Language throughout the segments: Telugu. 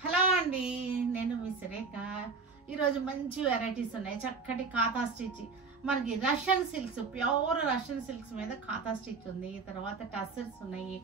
హలో అండి, నేను మీ సురేఖ. ఈరోజు మంచి వెరైటీస్ ఉన్నాయి. చక్కటి కాథా స్టిచ్, మనకి Russian silks, pure Russian silks మీద కాథా స్టిచ్ ఉంది. తర్వాత టసర్స్ ఉన్నాయి,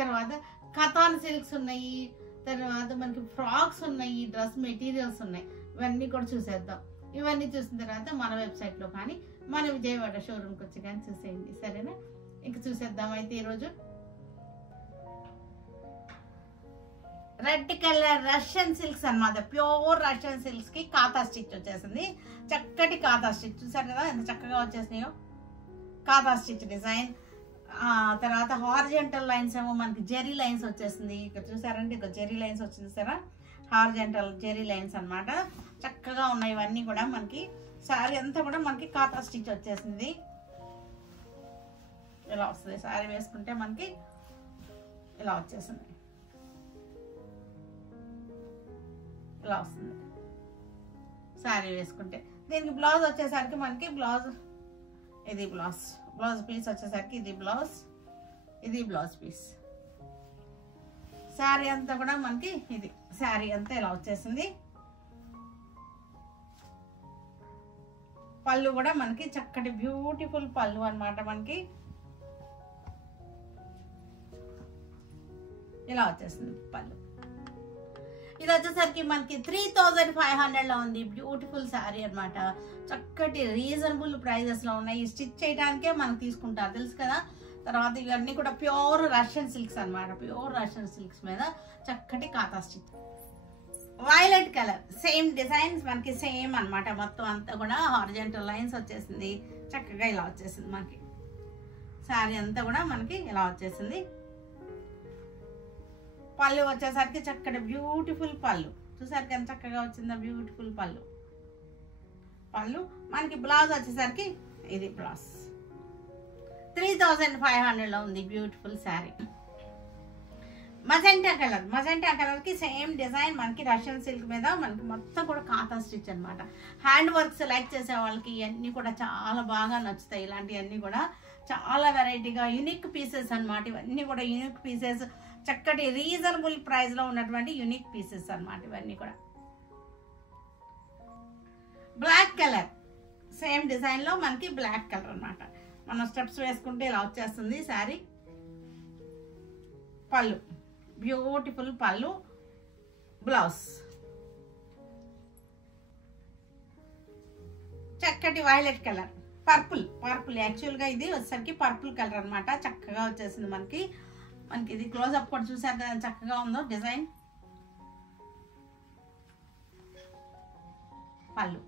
తర్వాత కథాన్ సిల్క్స్ ఉన్నాయి, తర్వాత మనకి ఫ్రాక్స్ ఉన్నాయి, డ్రెస్ మెటీరియల్స్ ఉన్నాయి. ఇవన్నీ కూడా చూసేద్దాం. ఇవన్నీ చూసిన తర్వాత మన వెబ్సైట్లో కానీ మన విజయవాడ షోరూమ్కి వచ్చి కానీ చూసేయండి, సరేనా? ఇంక చూసేద్దాం. అయితే ఈరోజు రెడ్ కలర్ రష్యన్ సిల్క్స్ అన్నమాట. ప్యూర్ రష్యన్ సిల్క్స్ కి కాథా స్టిచ్ వచ్చేసింది. చక్కటి కాథా స్టిచ్ చూసారు కదా ఎంత చక్కగా వచ్చేసినాయో. కాథా స్టిచ్ డిజైన్, తర్వాత హార్జెంటల్ లైన్స్ ఏమో మనకి జెరీ లైన్స్ వచ్చేసింది. ఇక్కడ చూసారంటే ఇక్కడ జెరీ లైన్స్ వచ్చింది సరే, హార్జెంటల్ జెరీ లైన్స్ అన్నమాట. చక్కగా ఉన్నాయి ఇవన్నీ కూడా. మనకి శారీ అంతా కూడా మనకి కాథా స్టిచ్ వచ్చేసింది. ఇలా వస్తుంది శారీ వేసుకుంటే మనకి ఇలా వచ్చేసింది, ఇలా వస్తుంది శారీ వేసుకుంటే. దీనికి బ్లౌజ్ వచ్చేసరికి మనకి ఇది బ్లౌజ్ పీస్ వచ్చేసరికి ఇది బ్లౌజ్ పీస్. శారీ అంతా కూడా మనకి ఇది శారీ అంతా ఇలా వచ్చేసింది. పళ్ళు కూడా మనకి చక్కటి బ్యూటిఫుల్ పళ్ళు అన్నమాట. మనకి ఇలా వచ్చేసింది పళ్ళు. ఇది వచ్చేసరికి మనకి 3500 లో ఉంది. బ్యూటిఫుల్ శారీ అన్నమాట. చక్కటి రీజనబుల్ ప్రైజెస్ లో ఉన్నాయి. స్టిచ్ చేయడానికే మనకు తీసుకుంటారు తెలుసు కదా. తర్వాత ఇవన్నీ కూడా ప్యూర్ రష్యన్ సిల్క్స్ అన్నమాట. ప్యూర్ రష్యన్ సిల్క్స్ మీద చక్కటి katha stitch. Violet colour same designs మనకి సేమ్ అన్నమాట. మొత్తం అంతా కూడా హారిజాంటల్ లైన్స్ వచ్చేసింది. చక్కగా ఇలా వచ్చేసింది మనకి శారీ అంతా కూడా మనకి ఇలా వచ్చేసింది. పళ్ళు వచ్చేసరికి చక్కటి బ్యూటిఫుల్ పళ్ళు. చూసారికి ఎంత చక్కగా వచ్చిందో బ్యూటిఫుల్ పళ్ళు. మనకి బ్లౌజ్ వచ్చేసరికి ఇది బ్లౌజ్. 3500 లో ఉంది బ్యూటిఫుల్ శారీ. మజెంటా కలర్ కి సేమ్ డిజైన్ మనకి రష్యన్ సిల్క్ మీద మనకి మొత్తం కూడా కాథా స్టిచ్ అన్నమాట. హ్యాండ్ వర్క్స్ లైక్ చేసే వాళ్ళకి ఇవన్నీ కూడా చాలా బాగా నచ్చుతాయి. ఇలాంటివన్నీ కూడా చాలా వెరైటీగా యూనిక్ పీసెస్ అన్నమాట. ఇవన్నీ కూడా యూనిక్ పీసెస్, చక్కటి రీజనబుల్ ప్రైస్ లో ఉన్నటువంటి యూనిక్ పీసెస్ అన్నమాట ఇవన్నీ కూడా. బ్లాక్ కలర్ సేమ్ డిజైన్ లో మనకి బ్లాక్ కలర్ అన్నమాట. మనం స్టెప్స్ వేసుకుంటే ఇలా వచ్చేస్తుంది శారీ. పళ్ళు బ్యూటిఫుల్ పళ్ళు. బ్లౌజ్ చక్కటి వైలెట్ కలర్. పర్పుల్ యాక్చువల్ గా ఇది వచ్చేసరికి పర్పుల్ కలర్ అన్నమాట. చక్కగా వచ్చేసింది మనకి. ఇది క్లోజ్అప్ కూడా చూసారు కదా చక్కగా ఉందో డిజైన్. పళ్ళు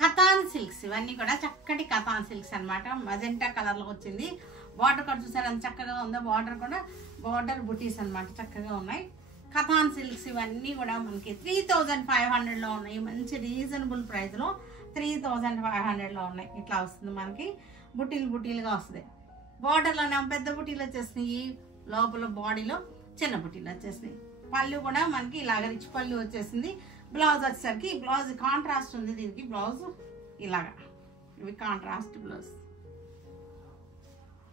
కథాన్ సిల్క్స్, ఇవన్నీ కూడా చక్కటి కథాన్ సిల్క్స్ అన్నమాట. మజెంటా కలర్ లో వచ్చింది. బార్డర్ కూడా చూసారు ఎంత చక్కగా ఉందో. బార్డర్ బుటీస్ అన్నమాట చక్కగా ఉన్నాయి. కథాన్ సిల్క్స్ ఇవన్నీ కూడా మనకి 3500 లో ఉన్నాయి. మంచి రీజనబుల్ ప్రైస్ లో 3500 లో ఉన్నాయి. ఇట్లా వస్తుంది మనకి. బుటీలుగా వస్తుంది. బార్డర్లోనే పెద్ద బుటీలు వచ్చేసినాయి, లోపల బాడీలో చిన్న బుటీలు వచ్చేసినాయి. పళ్ళు కూడా మనకి ఇలాగ రిచ్ పళ్ళు వచ్చేసింది. బ్లౌజ్ వచ్చేసరికి బ్లౌజ్ కాంట్రాస్ట్ ఉంది. దీనికి బ్లౌజ్ ఇలాగా ఇవి కాంట్రాస్ట్ బ్లౌజ్.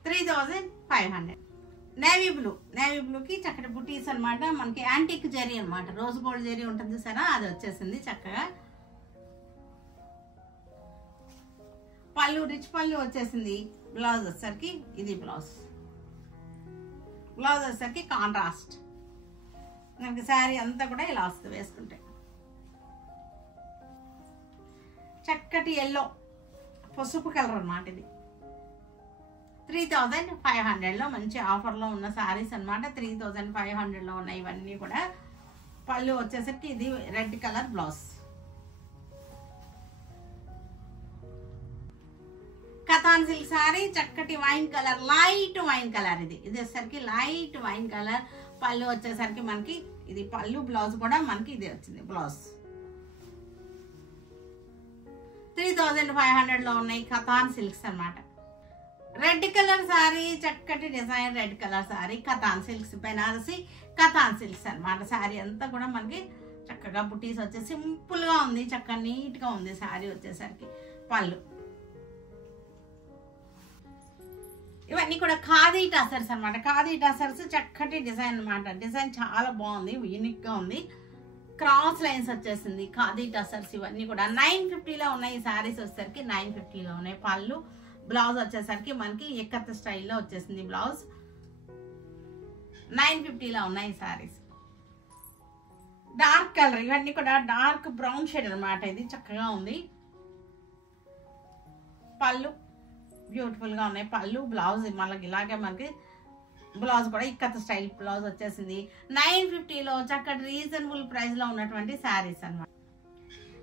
3500. నేవీ బ్లూకి చక్కటి బుటీస్ అన్నమాట. మనకి యాంటిక్ జరీ అన్నమాట. రోజ్ గోల్డ్ జరీ ఉంటుంది సరే, అది వచ్చేసింది చక్కగా. పళ్ళు రిచ్ పళ్ళు వచ్చేసింది. బ్లౌజ్ వచ్చేసరికి ఇది బ్లౌజ్ వచ్చేసరికి కాంట్రాస్ట్. మనకి శారీ అంతా కూడా ఇలా వస్తుంది వేసుకుంటే. చక్కటి ఎల్లో పసుపు కలర్ అన్నమాట. ఇది 3500 లో మంచి ఆఫర్లో ఉన్న శారీస్ అన్నమాట. 3500 లో ఉన్నాయి ఇవన్నీ కూడా. పళ్ళు వచ్చేసరికి ఇది red colour blouse. Katan silk sari చక్కటి wine colour, light wine colour. ఇది వచ్చేసరికి లైట్ వైన్ కలర్. పళ్ళు వచ్చేసరికి మనకి ఇది పళ్ళు. బ్లౌజ్ కూడా మనకి ఇది వచ్చింది బ్లౌజ్. 3500 లో ఉన్నాయి కథాన్ సిల్క్స్ అన్నమాట. రెడ్ కలర్ సారీ చక్కటి design. Red colour sari Katan silks, Banarasi Katan silks అన్నమాట. సారీ అంతా కూడా మనకి చక్కగా బుటీస్ వచ్చి సింపుల్ గా ఉంది. చక్కగా నీట్ గా ఉంది సారీ వచ్చేసరికి. పళ్ళు ఇవన్నీ కూడా ఖాదీ టసర్స్ అనమాట. ఖాదీ టసర్స్ చక్కటి డిజైన్ అనమాట. డిజైన్ చాలా బాగుంది, యూనిక్గా ఉంది. క్రాస్ లైన్స్ వచ్చేసింది ఖాదీ టసర్స్. ఇవన్నీ కూడా 950లో ఉన్నాయి. ఈ శారీస్ వచ్చేసరికి 950లో ఉన్నాయి. పళ్ళు బ్లౌజ్ వచ్చేసరికి మనకి ఎక్కత్త స్టైల్లో వచ్చేసింది బ్లౌజ్. 950లో ఉన్నాయి ఈ శారీస్. డార్క్ కలర్, ఇవన్నీ కూడా డార్క్ బ్రౌన్ షేడ్ అనమాట. ఇది చక్కగా ఉంది. పళ్ళు బ్యూటిఫుల్ గా ఉన్నాయి. పళ్ళు బ్లౌజ్ మళ్ళీ ఇలాగే మనకి బ్లౌజ్ కూడా ఇక్కత్త స్టైల్ బ్లౌజ్ వచ్చేసింది. 950లో చక్కటి రీజనబుల్ ప్రైస్ లో ఉన్నటువంటి శారీస్ అన్నమాట.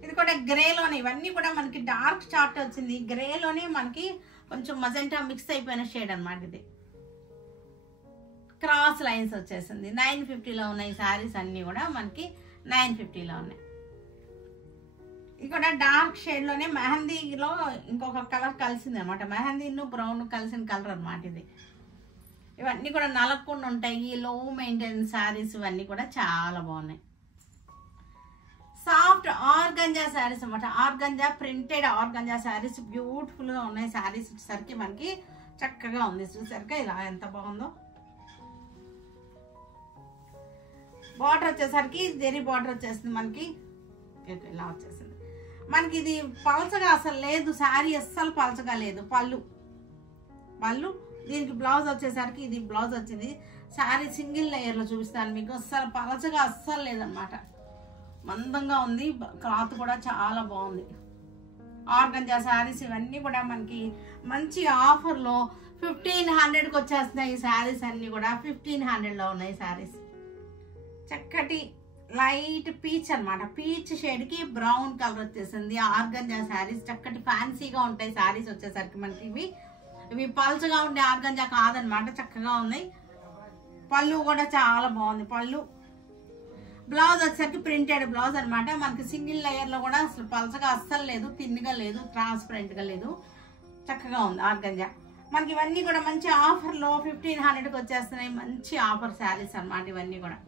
ఇది కూడా గ్రేలోనే, ఇవన్నీ కూడా మనకి డార్క్ చార్ట్ వచ్చింది. గ్రేలోనే మనకి కొంచెం మజెంటా మిక్స్ అయిపోయిన షేడ్ అనమాట. ఇది క్రాస్ లైన్స్ వచ్చేసింది. 950లో ఉన్నాయి శారీస్ అన్ని కూడా మనకి 950లో ఉన్నాయి. ఇది కూడా డార్క్ షేడ్ లోనే మెహందీలో ఇంకొక కలర్ కలిసింది అనమాట. మెహందీను బ్రౌన్ కలిసిన కలర్ అనమాట ఇది. ఇవన్నీ కూడా నలగకుండా ఉంటాయి. లో మెయింటెనెన్స్ శారీస్ ఇవన్నీ కూడా చాలా బాగున్నాయి. సాఫ్ట్ ఆర్గంజా శారీస్ అనమాట. Organza printed organza saris beautiful గా ఉన్నాయి. శారీస్ వచ్చేసరికి మనకి చక్కగా ఉంది. చూసరికి ఇలా ఎంత బాగుందో. బార్డర్ వచ్చేసరికి జెరీ బార్డర్ వచ్చేసింది మనకి. ఇలా వచ్చేసింది మనకి. ఇది పలచగా అసలు లేదు శారీ, అస్సలు పలచగా లేదు. పళ్ళు దీనికి బ్లౌజ్ వచ్చేసరికి ఇది బ్లౌజ్ వచ్చింది. శారీ సింగిల్ లేయర్ లో చూపిస్తాను మీకు. అస్సలు పలచగా అస్సలు లేదనమాట. మందంగా ఉంది. క్లాత్ కూడా చాలా బాగుంది. ఆర్గంజా శారీస్ ఇవన్నీ కూడా మనకి మంచి ఆఫర్లో 1500కి వచ్చేస్తున్నాయి. ఈ శారీస్ అన్ని కూడా 1500లో ఉన్నాయి శారీస్. చక్కటి లైట్ పీచ్ అనమాట. పీచ్ షేడ్ కి బ్రౌన్ కలర్ వచ్చేసింది. ఆర్గంజా శారీస్ చక్కటి ఫ్యాన్సీగా ఉంటాయి శారీస్ వచ్చేసరికి మనకి. ఇవి పల్చగా ఉండే ఆర్గంజా కాదనమాట, చక్కగా ఉన్నాయి. పళ్ళు కూడా చాలా బాగుంది. పళ్ళు బ్లౌజ్ వచ్చేసరికి ప్రింటెడ్ బ్లౌజ్ అనమాట. మనకి సింగిల్ లేయర్ లో కూడా అసలు పల్చగా అస్సలు లేదు, తిన్నుగా లేదు, ట్రాన్స్పరెంట్ గా లేదు, చక్కగా ఉంది ఆర్గంజా. మనకి ఇవన్నీ కూడా మంచి ఆఫర్లో 1500కి వచ్చేస్తున్నాయి. మంచి ఆఫర్ శారీస్ అనమాట ఇవన్నీ కూడా.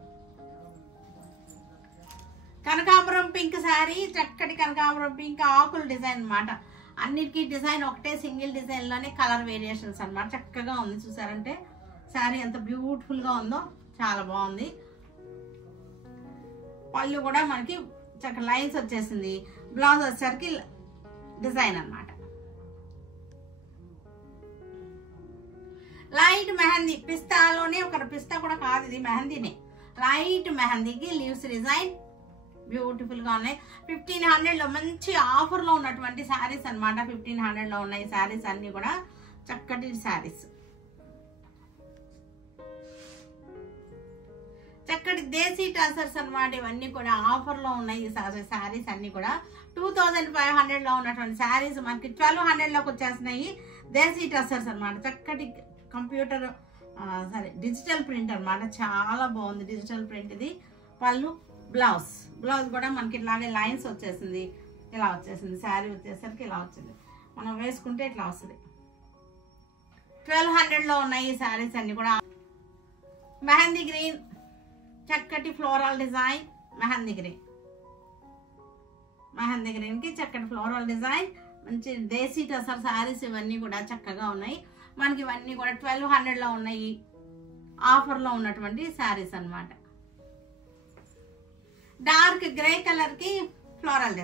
కనకాంబరం పింక్ శారీ, చక్కటి కనకాంబరం పింక్ ఆకుల డిజైన్ అనమాట. అన్నిటికీ డిజైన్ ఒకటే, సింగిల్ డిజైన్ లోనే కలర్ వేరియేషన్స్ అనమాట. చక్కగా ఉంది. చూసారంటే శారీ ఎంత బ్యూటిఫుల్ గా ఉందో, చాలా బాగుంది. పళ్ళు కూడా మనకి చక్కటి లైన్స్ వచ్చేసింది. బ్లౌజ్ వచ్చేసరికి డిజైన్ అనమాట. లైట్ మెహందీ పిస్తాలోనే, ఒక పిస్తా కూడా కాదు ఇది, మెహందీనే. లైట్ మెహందీకి లీవ్స్ డిజైన్ బ్యూటిఫుల్ గా ఉన్నాయి. 1500లో మంచి ఆఫర్ లో ఉన్నటువంటి శారీస్ అనమాట. 1500లో ఉన్నాయి శారీస్ అన్ని కూడా చక్కటి శారీస్. చక్కటి దేశీ టసర్స్ అనమాట. ఇవన్నీ కూడా ఆఫర్ లో ఉన్నాయి ఈ శారీస్ అన్ని కూడా. 2500లో ఉన్నటువంటి శారీస్ మనకి 1200లోకి వచ్చేస్తున్నాయి. దేశీ టసర్స్ అనమాట. చక్కటి కంప్యూటర్ డిజిటల్ ప్రింట్ అనమాట. చాలా బాగుంది డిజిటల్ ప్రింట్ ఇది. పళ్ళు బ్లౌజ్ కూడా మనకి ఇట్లాగే లైన్స్ వచ్చేసింది. ఇలా వచ్చేసింది. శారీ వచ్చేసరికి ఇలా వచ్చింది. మనం వేసుకుంటే ఇట్లా వస్తుంది. 1200లో ఉన్నాయి ఈ శారీస్ అన్ని కూడా. మెహందీ గ్రీన్ చక్కటి ఫ్లోరల్ డిజైన్. మెహందీ గ్రీన్ కి చక్కటి ఫ్లోరల్ డిజైన్. మంచి దేశీ టసర్ శారీస్ ఇవన్నీ కూడా చక్కగా ఉన్నాయి. మనకి ఇవన్నీ కూడా 1200లో ఉన్నాయి. ఆఫర్లో ఉన్నటువంటి శారీస్ అనమాట. డార్క్ గ్రే కలర్ కి ఫ్లోరల్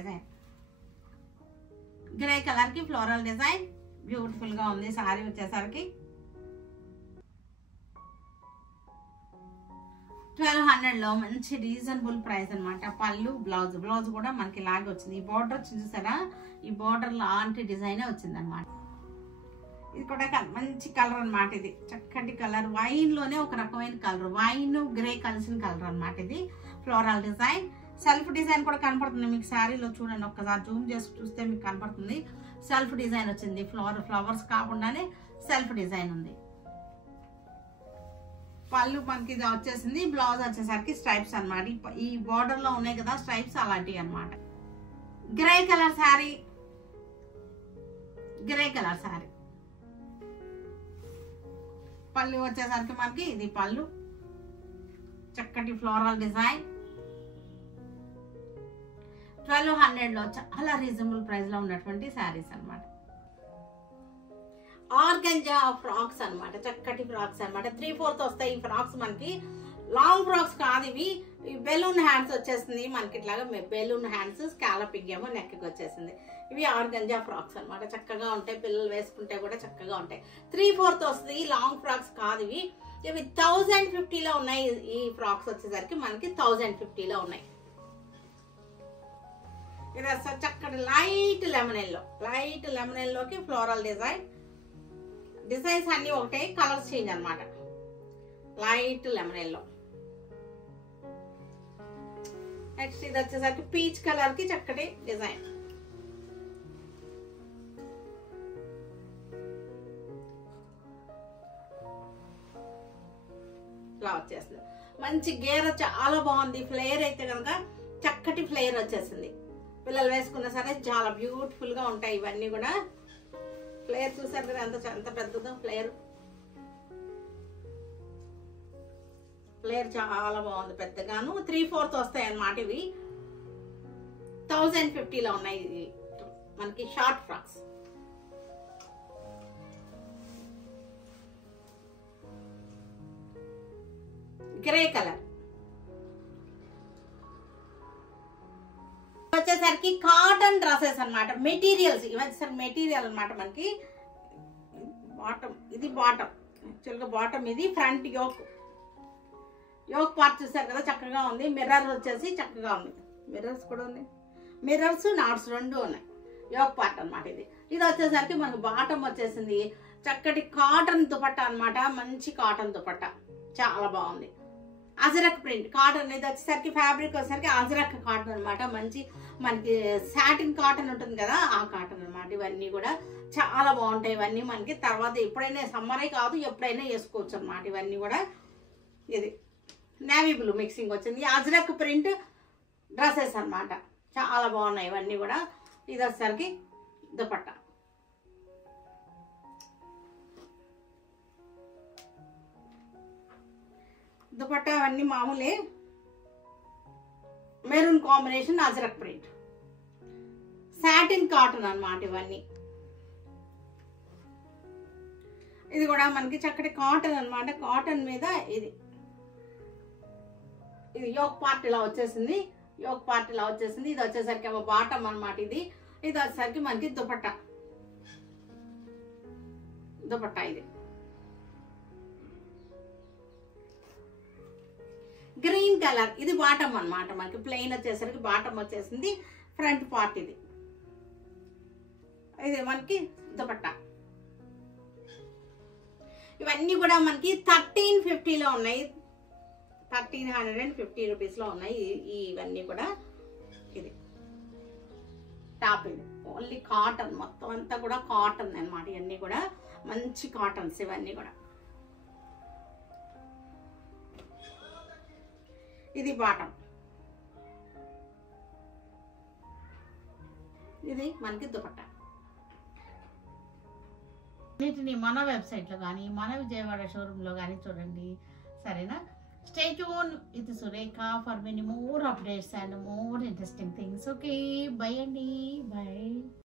డిజైన్ బ్యూటిఫుల్ గా ఉంది శారీ వచ్చేసరికి. 1200లో మంచి రీజనబుల్ ప్రైస్ అనమాట. పళ్ళు బ్లౌజ్ కూడా మనకి ఇలాగే వచ్చింది. ఈ బార్డర్ వచ్చింది చూసారా, ఈ బార్డర్ లాంటి డిజైనే వచ్చింది అనమాట. ఇది కూడా మంచి కలర్ అనమాట. ఇది చక్కటి కలర్, వైన్ లోనే ఒక రకమైన కలర్, వైన్ గ్రే కలిసిన కలర్ అనమాట. ఇది ఫ్లోరల్ డిజైన్. సెల్ఫ్ డిజైన్ కూడా కనపడుతుంది మీకు శారీలో. చూడండి ఒక్కసారి జూమ్ చేసి చూస్తే మీకు కనపడుతుంది. సెల్ఫ్ డిజైన్ వచ్చింది. ఫ్లవర్స్ కాకుండానే సెల్ఫ్ డిజైన్ ఉంది. పళ్ళు మనకి ఇది వచ్చేసింది. బ్లౌజ్ వచ్చేసరికి స్ట్రైప్స్ అనమాట. ఈ బార్డర్ లో ఉన్నాయి కదా స్ట్రైప్స్, అలాంటివి అనమాట. Grey colour sari. పళ్ళు వచ్చేసరికి మనకి ఇది పళ్ళు. చక్కటి ఫ్లోరల్ డిజైన్. 1200లో చాలా రీజనబుల్ ప్రైస్ లో ఉన్నటువంటి శారీస్ అనమాట. ఆర్గంజా ఫ్రాక్స్ అన్నమాట, చక్కటి ఫ్రాక్స్ అన్నమాట. 3/4 వస్తాయి ఈ ఫ్రాక్స్ మనకి. లాంగ్ ఫ్రాక్స్ కాదు ఇవి. బెలూన్ హ్యాండ్స్ వచ్చేసింది మనకి, ఇట్లాగా బెలూన్ హ్యాండ్స్, స్కాలపింగ్ ఏమో నెక్కి వచ్చేసింది. ఇవి ఆర్గంజా ఫ్రాక్స్ అన్నమాట. చక్కగా ఉంటాయి, పిల్లలు వేసుకుంటే కూడా చక్కగా ఉంటాయి. 3/4 వస్తుంది, లాంగ్ ఫ్రాక్స్ కాదు ఇవి. ఇవి 1050లో ఉన్నాయి. ఈ ఫ్రాక్స్ వచ్చేసరికి మనకి 1050లో ఉన్నాయి. ఇది అసలు చక్కటి లైట్ లెమనెల్లోకి ఫ్లోరల్ డిజైన్స్ అన్ని ఒకటే, కలర్స్ చేంజ్ అన్నమాట. Light lemon yellow. నెక్స్ట్ ఇది వచ్చేసరికి పీచ్ కలర్ కి చక్కటి డిజైన్. ఇలా వచ్చేస్తుంది. మంచి గేర చాలా బాగుంది. ఫ్లేయర్ అయితే కనుక చక్కటి ఫ్లేయర్ వచ్చేసింది. పిల్లలు వేసుకున్నా సరే చాలా బ్యూటిఫుల్ గా ఉంటాయి ఇవన్నీ కూడా. ఫ్లేయర్ చూసారు కదా ఎంత పెద్దదో ఫ్లేయర్. ఫ్లేయర్ చాలా బాగుంది పెద్దగాను. 3/4 వస్తాయి అన్నమాట ఇవి. 1050లో ఉన్నాయి ఇవి మనకి షార్ట్ ఫ్రాక్స్. గ్రే కలర్ వచ్చేసరికి కాటన్ డ్రెస్సెస్ అన్నమాట. మెటీరియల్స్ ఇవి వచ్చేసరికి మెటీరియల్ అన్నమాట మనకి. బాటమ్, ఇది బాటమ్, యాక్చువల్గా బాటమ్ ఇది. ఫ్రంట్ యోక్ పార్ట్ చూసారు కదా చక్కగా ఉంది. మిర్రర్ వచ్చేసి చక్కగా ఉంది. మిర్రర్స్ కూడా ఉన్నాయి. మిర్రర్స్ నాట్స్ రెండు ఉన్నాయి. యోక్ పార్ట్ అన్నమాట ఇది. ఇది వచ్చేసరికి మనకు బాటమ్ వచ్చేసింది. చక్కటి కాటన్ దుపట్టా అన్నమాట. మంచి కాటన్ దుపట్టా చాలా బాగుంది. Ajrakh print cotton. ఇది వచ్చేసరికి ఫ్యాబ్రిక్ వచ్చేసరికి అజరక్ కాటన్ అనమాట. మంచి మనకి సాటిన్ కాటన్ ఉంటుంది కదా, ఆ కాటన్ అనమాట. ఇవన్నీ కూడా చాలా బాగుంటాయి. ఇవన్నీ మనకి తర్వాత ఎప్పుడైనా సమ్మరే కాదు ఎప్పుడైనా వేసుకోవచ్చు అనమాట. ఇవన్నీ కూడా ఇది నేవీ బ్లూ మిక్సింగ్ వచ్చింది. అజరక్ ప్రింట్ డ్రెస్సెస్ అనమాట. చాలా బాగున్నాయి ఇవన్నీ కూడా. ఇది వచ్చేసరికి దుపట్టా. దుపట్టా అవన్నీ మామూలే. Maroon combination ajrakh print, satin cotton అన్నమాట ఇవన్నీ. ఇది కూడా మనకి చక్కటి కాటన్ అన్నమాట. కాటన్ మీద ఇది యోక్ పార్ట్ ఇలా వచ్చేసింది. ఇది వచ్చేసరికి ఏమో బాటమ్ అన్నమాట. ఇది వచ్చేసరికి మనకి దుపట్టా ఇది గ్రీన్ కలర్. ఇది బాటమ్ అన్నమాట మనకి. ప్లెయిన్ వచ్చేసరికి బాటమ్ వచ్చేసింది. ఫ్రంట్ పార్ట్ ఇది మనకి దుపట్టా. ఇవన్నీ కూడా మనకి 1350లో ఉన్నాయి. 1350 రూపీస్లో ఉన్నాయి ఇవన్నీ కూడా. ఇది టాప్. ఇది ఓన్లీ కాటన్, మొత్తం అంతా కూడా కాటన్ అన్నమాట. ఇవన్నీ కూడా మంచి కాటన్స్ ఇవన్నీ కూడా. ఇది బాటమ్. ఇది మనకి దుపట్టా. వీటిని మన వెబ్సైట్లో కానీ మన విజయవాడ షోరూంలో కానీ చూడండి, సరేనా? Stay tuned with Surekha for many more updates and more interesting things. Okay, bye Andy. Bye.